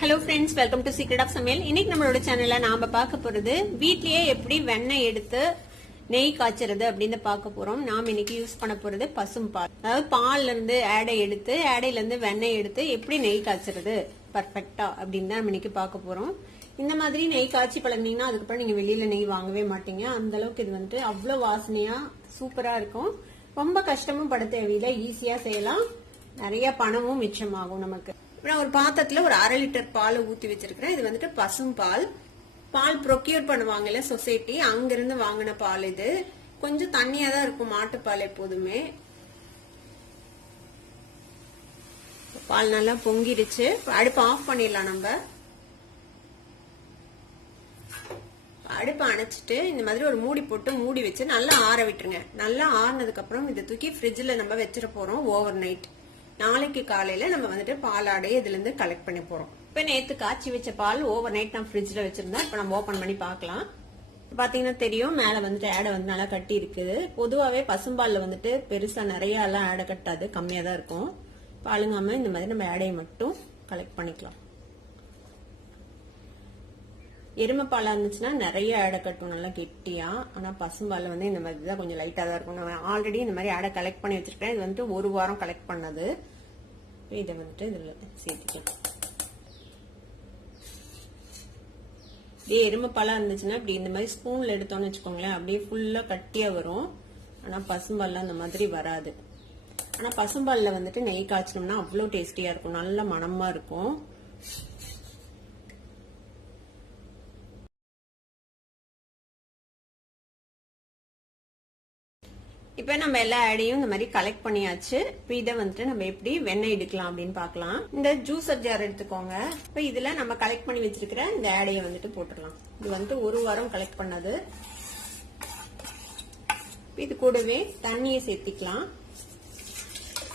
Hello friends, welcome to secret of சமையல். இன்னைக்கு நம்மளோட சேனல்ல நாம பார்க்க போறது வீட்லயே எப்படி வெண்ணெய் எடுத்து நெய் காய்ச்சறது அப்படின்னு பார்க்க போறோம். நாம இன்னைக்கு யூஸ் பண்ண போறது பசும் பால். அதாவது பால்ல இருந்து ஆடையில இருந்து வெண்ணெய் எடுத்து எப்படி நெய் காய்ச்சறது பர்ஃபெக்டா அப்படின்னு தான் நம்ம இன்னைக்கு பார்க்க போறோம். இந்த மாதிரி நெய் காய்ச்சி பழகினீங்கன்னா அதுக்கப்புறம் நீங்க வெளியில நெய் வாங்கவே மாட்டீங்க. அந்த அளவுக்கு இது வந்துட்டு அவ்வளவு வாசனையா சூப்பரா இருக்கும். ரொம்ப கஷ்டமும் பட தேவையில்லை, ஈஸியா செய்யலாம். நிறைய பணமும் மிச்சமாகும் நமக்கு. நான் ஒரு பாத்திரத்துல ஒரு 1/2 லிட்டர் பால் ஊத்தி வச்சிருக்கிறேன். இது வந்துட்டு பசும் பால். பால் ப்ரொக்யூர் பண்ணுவாங்கல்ல சொசைட்டி, அங்கிருந்து வாங்கின பால். இது கொஞ்சம் தண்ணியா தான் இருக்கும் மாட்டுப்பால் எப்போதுமே. பால் நல்லா பொங்கிடுச்சு. அடுப்பு ஆஃப் பண்ணிடலாம். நம்ம அடுப்பு அணைச்சிட்டு இந்த மாதிரி ஒரு மூடி போட்டு மூடி வச்சு நல்லா ஆற விட்டுருங்க. நல்லா ஆறுனதுக்கு அப்புறம் இதை தூக்கி ஃப்ரிட்ஜ்ல நம்ம வச்சிட போறோம் ஓவர் நைட். நாளைக்கு காலையில நம்ம வந்துட்டு பாலாடையை இதுல இருந்து கலெக்ட் பண்ணி போறோம். இப்ப நேத்து காய்ச்சி வச்ச பால் ஓவர் நைட் நம்ம ஃப்ரிட்ஜ்ல வச்சிருந்தோம். இப்ப நம்ம ஓபன் பண்ணி பார்க்கலாம். பாத்தீங்கன்னா தெரியும், மேல வந்துட்டு ஆடை வந்து நல்லா கட்டி இருக்குது. பொதுவாவே பசும்பால்ல வந்துட்டு பெருசா நிறைய எல்லாம் ஆடை கட்டாது, கம்மியா தான் இருக்கும். பாலுங்காம இந்த மாதிரி நம்ம ஆடையை மட்டும் கலெக்ட் பண்ணிக்கலாம். எருமை பாலா இருந்துச்சுன்னா நிறைய ஆடை கட்டும், நல்லா கெட்டியா. ஆனா பசும்பால்ல வந்து இந்த மாதிரி தான் கொஞ்சம் லைட்டா தான் இருக்கும். நான் ஆல்ரெடி இந்த மாதிரி ஆடை கலெக்ட் பண்ணி வச்சிருக்கேன். இது வந்துட்டு ஒரு வாரம் கலெக்ட் பண்ணது. இதை வந்துட்டு இதுல சேர்த்துக்கலாம். இதே எருமை பாலா இருந்துச்சுன்னா இப்படி இந்த மாதிரி ஸ்பூன்ல எடுத்தோம்னு வச்சுக்கோங்களேன், அப்படியே ஃபுல்லா கட்டியா வரும். ஆனா பசும்பால்ல அந்த மாதிரி வராது. ஆனா பசும்பால்ல வந்துட்டு நெய் காய்ச்சணும்னா அவ்வளவு டேஸ்டியா இருக்கும், நல்ல மணமா இருக்கும். இப்ப நம்ம எல்லா ஆடையும் இந்த மாதிரி கலெக்ட் பண்ணியாச்சு. இப்ப இதை வந்துட்டு நம்ம எப்படி வெண்ணெய் எடுக்கலாம் அப்படின்னு பாக்கலாம். இந்த ஜூசர் ஜார் எடுத்துக்கோங்க. இப்ப இதுல நம்ம கலெக்ட் பண்ணி வச்சிருக்கிற இந்த ஆடையை வந்துட்டு போட்டுடலாம். இது வந்துட்டு ஒரு வாரம் கலெக்ட் பண்ணது. இது கூடவே தண்ணியை சேர்த்திக்கலாம்.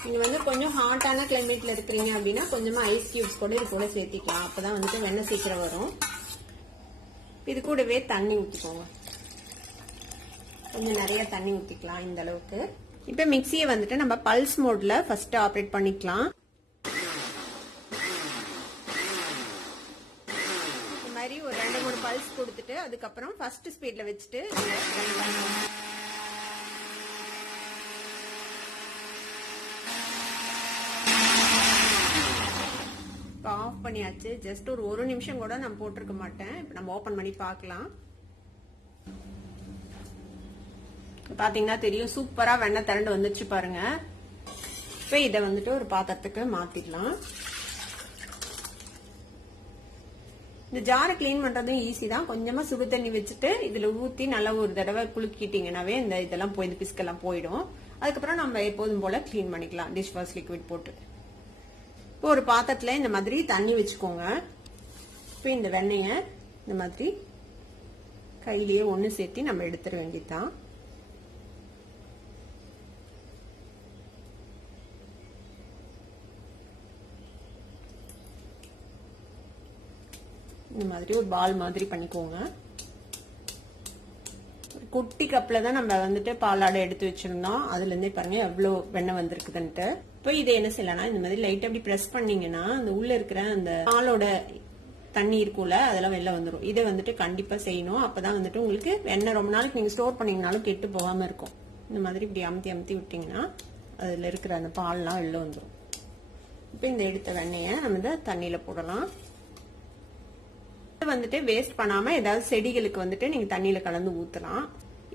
நீங்க வந்து கொஞ்சம் ஹாட்டான கிளைமேட்ல இருக்கிறீங்க அப்படின்னா கொஞ்சமா ஐஸ் கியூப்ஸ் கூட இது கூட சேர்த்திக்கலாம். அப்பதான் வந்துட்டு வெண்ணெய் சீக்கிரம் வரும். இது கூடவே தண்ணி ஊத்திக்கோங்க. கொஞ்சம் நிறைய தண்ணி ஊத்திக்கலாம் இந்த அளவுக்கு. இப்ப மிக்சியை வந்துட்டு நம்ம பல்ஸ் மோட்ல ஃபர்ஸ்ட் ஆப்ரேட் பண்ணிக்கலாம். இந்த மாதிரி ஒரு 2-3 பல்ஸ் கொடுத்துட்டு அதுக்கப்புறம் ஃபர்ஸ்ட் ஸ்பீட்ல வச்சுட்டு ஆஃப் பண்ணியாச்சு. ஜஸ்ட் ஒரு நிமிஷம் கூட நான் போட்டிருக்க மாட்டேன். இப்ப நம்ம ஓபன் பண்ணி பார்க்கலாம். பாத்தீங்கன்னா தெரியும், சூப்பரா வெண்ணெய் திரண்டு வந்துச்சு பாருங்க. இப்ப இதை வந்துட்டு ஒரு பாத்திரத்துக்கு மாத்திடலாம். இந்த ஜாரை கிளீன் பண்றதும் ஈஸி தான். கொஞ்சமா சுடு தண்ணி வச்சுட்டு இதுல ஊத்தி நல்லா ஒரு தடவை குலுக்கிட்டீங்கன்னாவே இந்த இதெல்லாம் போய் பிஸ்கெல்லாம் போயிடும். அதுக்கப்புறம் நம்ம எப்போதும் போல கிளீன் பண்ணிக்கலாம் டிஷ் வாஷ் லிக்விட் போட்டு. இப்போ ஒரு பாத்திரத்துல இந்த மாதிரி தண்ணி வச்சுக்கோங்க. இப்ப இந்த வெண்ணெய இந்த மாதிரி கையிலேயே ஒண்ணு சேர்த்து நம்ம எடுத்துட வேண்டியதுதான். இந்த மாதிரி ஒரு பால் மாதிரி பண்ணிக்கோங்க. குட்டி கப்ல தான் நம்ம வந்துட்டு பாலாடை எடுத்து வச்சிருந்தோம். அதுல இருந்தே பாருங்க எவ்வளவு வெண்ணெய் வந்திருக்குதுன்ட்டு. இப்போ இதை என்ன செய்யலாம், இந்த மாதிரி லைட்டா அப்படி பிரஸ் பண்ணீங்கன்னா அந்த உள்ள இருக்கிற அந்த பாலோட தண்ணி இருக்கும்ல அதெல்லாம் வெளில வந்துடும். இதை வந்துட்டு கண்டிப்பா செய்யணும். அப்பதான் வந்துட்டு உங்களுக்கு வெண்ணெய் ரொம்ப நாளைக்கு நீங்க ஸ்டோர் பண்ணீங்கனாலும் கெட்டு போகாம இருக்கும். இந்த மாதிரி இப்படி அமுத்தி விட்டீங்கன்னா அதுல இருக்கிற அந்த பால்லாம் வெளில வந்துடும். இப்ப இந்த எடுத்த வெண்ணெய நம்ம இந்த தண்ணியில போடலாம். வந்துட்டு வேஸ்ட் பண்ணாம ஏதாவது செடிகளுக்கு வந்துட்டு நீங்க தண்ணியில கலந்து ஊத்தலாம்.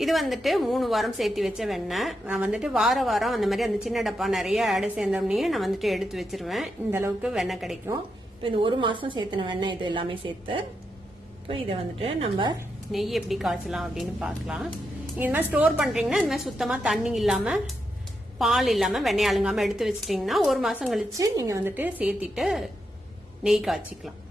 இது வந்துட்டு 3 வாரம் சேர்த்து வச்ச வெண்ணெய். நான் வந்துட்டு வாரம் அந்த மாதிரி அந்த சின்ன டப்பா நிறைய ஆடை சேர்ந்தோடனே நான் வந்துட்டு எடுத்து வச்சிருவேன். இந்த அளவுக்கு வெண்ணெய் கிடைக்கும். இப்போ இந்த 1 மாசம் சேர்த்துன வெண்ணெய் இது எல்லாமே சேர்த்து இப்போ இதை வந்துட்டு நம்ம நெய் எப்படி காய்ச்சலாம் அப்படின்னு பார்க்கலாம். நீங்க இந்த மாதிரி ஸ்டோர் பண்றீங்கன்னா இந்த மாதிரி சுத்தமா தண்ணி இல்லாம பால் இல்லாம வெண்ணெய் அழுங்காம எடுத்து வச்சிட்டீங்கன்னா 1 மாசம் கழிச்சு நீங்க வந்துட்டு சேர்த்திட்டு நெய் காய்ச்சிக்கலாம்.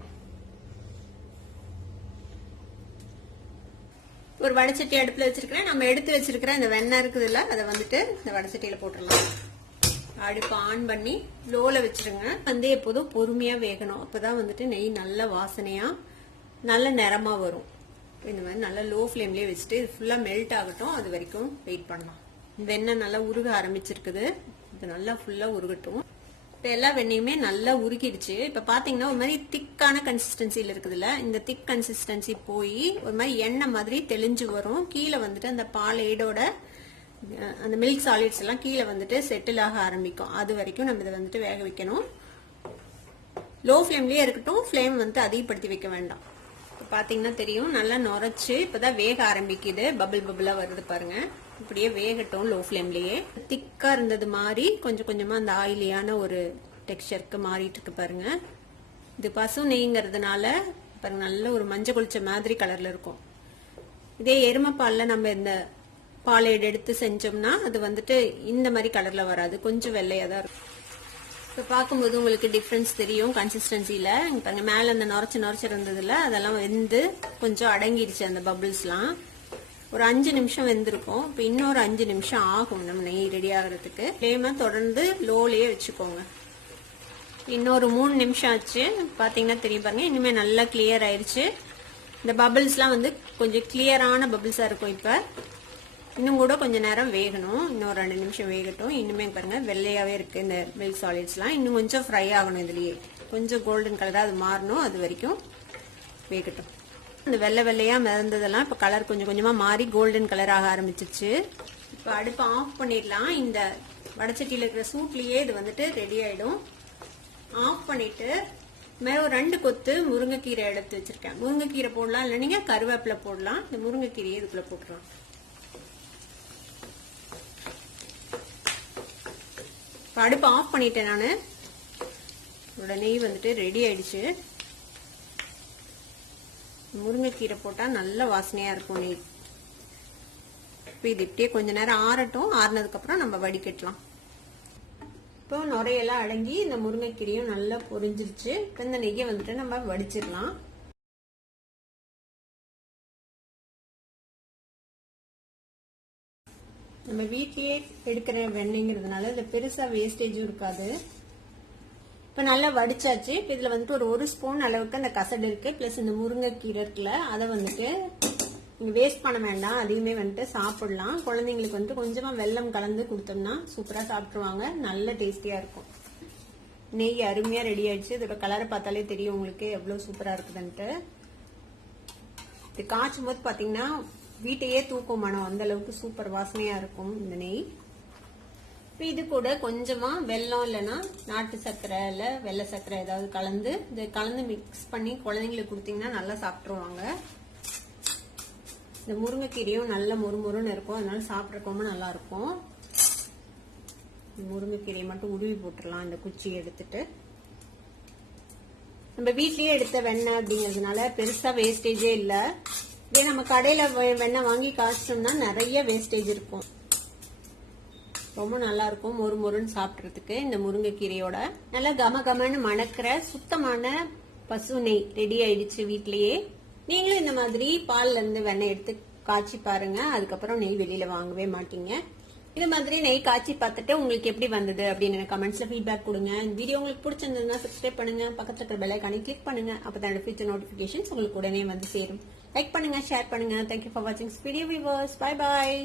ஒரு வடச்சட்டி அடுப்புல வச்சிருக்கிறேன். நம்ம எடுத்து வச்சிருக்கிற இந்த வெண்ணெய் இருக்குதுல்ல அதை வந்துட்டு இந்த வடச்சட்டியில போட்டுடலாம். அடுப்பு ஆன் பண்ணி லோல வச்சிருங்க. வந்து எப்போதும் பொறுமையா வேகணும். அப்பதான் வந்துட்டு நெய் நல்ல வாசனையா நல்ல நிறமா வரும். இந்த மாதிரி நல்லா லோ ஃபிளேம்லயே வச்சுட்டு இது ஃபுல்லா மெல்ட் ஆகட்டும். அது வரைக்கும் வெயிட் பண்ணலாம். வெண்ணெய் நல்லா உருக ஆரம்பிச்சிருக்குது. இது நல்லா ஃபுல்லா உருகட்டும். இப்ப எல்லா வெண்ணையுமே நல்லா உருகிடுச்சு. இப்ப பாத்தீங்கன்னா ஒரு மாதிரி திக் திக்கான கன்சிஸ்டன்சில இருக்குதுல்ல, இந்த திக் கன்சிஸ்டன்சி போய் ஒரு மாதிரி எண்ணெய் மாதிரி தெளிஞ்சு வரும். கீழே வந்துட்டு அந்த பால் ஏடோட அந்த மில்க் சாலிட்ஸ் எல்லாம் கீழே வந்துட்டு செட்டில் ஆக ஆரம்பிக்கும். அது வரைக்கும் நம்ம இதை வந்துட்டு வேக வைக்கணும். லோ ஃப்ளேம்லயே இருக்கட்டும், ஃப்ளேம் வந்து அதிகப்படுத்தி வைக்க வேண்டாம். பாத்தீங்கன்னா தெரியும், நல்லா நுரைச்சு இப்பதான் வேக ஆரம்பிக்குது, பபிள் பபிளா வருது பாருங்க. இப்படியே வேகட்டும் லோ ஃப்ளேம்லயே. திக்கா இருந்தது மாதிரி கொஞ்சம் கொஞ்சமா அந்த ஆயிலியான ஒரு டெக்ஸ்சருக்கு மாறிட்டு இருக்கு பாருங்க. இது பசு நெய்ங்கிறதுனால பாருங்க நல்ல ஒரு மஞ்சள் குளிச்ச மாதிரி கலர்ல இருக்கும். இதே எருமை பால்ல நம்ம இந்த பாலேடு எடுத்து செஞ்சோம்னா அது வந்துட்டு இந்த மாதிரி கலர்ல வராது, கொஞ்சம் வெள்ளையா தான் இருக்கும். இப்போ பார்க்கும்போது உங்களுக்கு டிஃப்ரென்ஸ் தெரியும் கன்சிஸ்டன்சில. பாருங்க மேல அந்த நுரைச்சு இருந்ததுல அதெல்லாம் வெந்து கொஞ்சம் அடங்கிடுச்சு அந்த பபிள்ஸ்லாம். ஒரு 5 நிமிஷம் வெந்திருக்கும். இப்போ இன்னொரு 5 நிமிஷம் ஆகும் நம்ம நெய் ரெடி ஆகிறதுக்கு. ஃப்ளேமை தொடர்ந்து லோலயே வச்சுக்கோங்க. இன்னொரு 3 நிமிஷம் ஆச்சு. பாத்தீங்கன்னா தெரியும் பாருங்க, இனிமே நல்லா கிளியர் ஆயிடுச்சு. இந்த பபிள்ஸ்லாம் வந்து கொஞ்சம் கிளியரான பபிள்ஸா இருக்கும். இப்ப இன்னும் கூட கொஞ்ச நேரம் வேகணும், இன்னொரு 2 நிமிஷம் வேகட்டும். இன்னுமே பாருங்க வெள்ளையாவே இருக்கு இந்த மில்க் சாலிட்ஸ்லாம். இன்னும் கொஞ்சம் ஃப்ரை ஆகணும், இதுலயே கொஞ்சம் கோல்டன் கலரா அது மாறணும், அது வரைக்கும் வேகட்டும். இந்த வெள்ளையா மிதந்ததெல்லாம் இப்ப கலர் கொஞ்சம் கொஞ்சமா மாறி கோல்டன் கலர் ஆக ஆரம்பிச்சிருச்சு. இப்ப அடுப்பு ஆஃப் பண்ணிடலாம். இந்த வடச்சட்டியில இருக்கிற சூட்லயே இது வந்துட்டு ரெடி ஆயிடும். ஆஃப் பண்ணிட்டு மேல ஒரு 2 கொத்து முருங்கைக்கீரை எடுத்து வச்சிருக்கேன். முருங்கைக்கீரை போடலாம், இல்ல நீங்க கருவேப்பிலை போடலாம். இந்த முருங்கைக்கீரையை இதுக்குள்ள போட்டுக்கலாம். அடுப்பு ஆஃப் பண்ணிட்டேன் நானு. நெய் வந்துட்டு ரெடி ஆயிடுச்சு. முருங்கைக்கீரை போட்டா நல்ல வாசனையா இருக்கும் நெய். இப்போ இது இப்படியே கொஞ்ச நேரம் ஆறட்டும். ஆறுனதுக்கு அப்புறம் நம்ம வடிகட்டலாம். இப்போ நுரையெல்லாம் அடங்கி இந்த முருங்கைக்கீரையும் நல்லா பொரிஞ்சிருச்சு. இப்போ இந்த நெய்யை வந்துட்டு நம்ம வடிச்சிடலாம். நம்ம வீட்லயே எடுக்கிற வெண்ணெய்ங்கிறதுனால இதுல பெருசா வேஸ்டேஜும் இருக்காது. இப்ப நல்லா வடிச்சாச்சு. இதுல வந்துட்டு ஒரு ஸ்பூன் அளவுக்கு அந்த கசடு இருக்கு, பிளஸ் இந்த முருங்கைக்கீரை இருக்குல்ல, அதை வந்துட்டு நீங்க வேஸ்ட் பண்ண வேண்டாம். அதையுமே வந்துட்டு சாப்பிடலாம். குழந்தைங்களுக்கு வந்துட்டு கொஞ்சமா வெல்லம் கலந்து கொடுத்தோம்னா சூப்பரா சாப்பிட்டுருவாங்க, நல்ல டேஸ்டியா இருக்கும். நெய் அருமையா ரெடி ஆயிடுச்சு. இதோட கலரை பார்த்தாலே தெரியும் உங்களுக்கு எவ்வளவு சூப்பரா இருக்குதுன்ட்டு. இது காய்ச்சும் போது பாத்தீங்கன்னா வீட்டையே தூக்கும் மனம், அந்த அளவுக்கு சூப்பர் வாசனையா இருக்கும் இந்த நெய். இது கூட கொஞ்சமா வெல்லம் இல்லைன்னா நாட்டு சர்க்கரை இல்ல வெள்ளை சர்க்கரை ஏதாவது கலந்து இது கலந்து மிக்ஸ் பண்ணி குழந்தைங்களுக்கு கொடுத்தீங்கன்னா நல்லா சாப்பிட்டுருவாங்க. இந்த முருங்கைக்கீரையும் நல்ல மொறுமொறுன்னு இருக்கும், அதனால சாப்பிட்றதுக்கு நல்லா இருக்கும். முருங்கைக்கீரையை மட்டும் உருவி போட்டுடலாம். இந்த குச்சி எடுத்துட்டு நம்ம வீட்லயே எடுத்த வெண்ணெய் அப்படிங்கிறதுனால பெருசா வேஸ்டேஜே இல்ல. இதே நம்ம கடையில வெண்ணெய் வாங்கி காய்ச்சோம்னா நிறைய வேஸ்டேஜ் இருக்கும். ரொம்ப நல்லா இருக்கும் மொறுமொறுன்னு சாப்பிட்றதுக்கு. இந்த முருங்கைக்கீரையோட நல்லா கமகமன்னு மணக்கிற சுத்தமான பசு நெய் ரெடி ஆயிடுச்சு வீட்லயே. நீங்களும் இந்த மாதிரி பால்ல இருந்து வெண்ணெய் எடுத்து காய்ச்சி பாருங்க. அதுக்கப்புறம் நெய் வெளியில வாங்கவே மாட்டீங்க. இது மாதிரி நெய் காய்ச்சி பார்த்துட்டு உங்களுக்கு எப்படி வந்தது அப்படின்னு கமெண்ட்ஸ்ல ஃபீட்பேக் கொடுங்க. இந்த வீடியோ உங்களுக்கு பிடிச்சிருந்ததுன்னா சப்ஸ்கிரைப் பண்ணுங்க, பக்கத்துல இருக்கிற பெல் ஐகானை கிளிக் பண்ணுங்க. அப்பதான் ஃபியூச்சர் நோட்டிபிகேஷன்ஸ் உங்களுக்கு உடனே வந்து சேரும். லைக் பண்ணுங்க, ஷேர் பண்ணுங்க. தேங்க்யூ ஃபார் வாட்சிங் வீடியோ வியூவர்ஸ். Bye bye.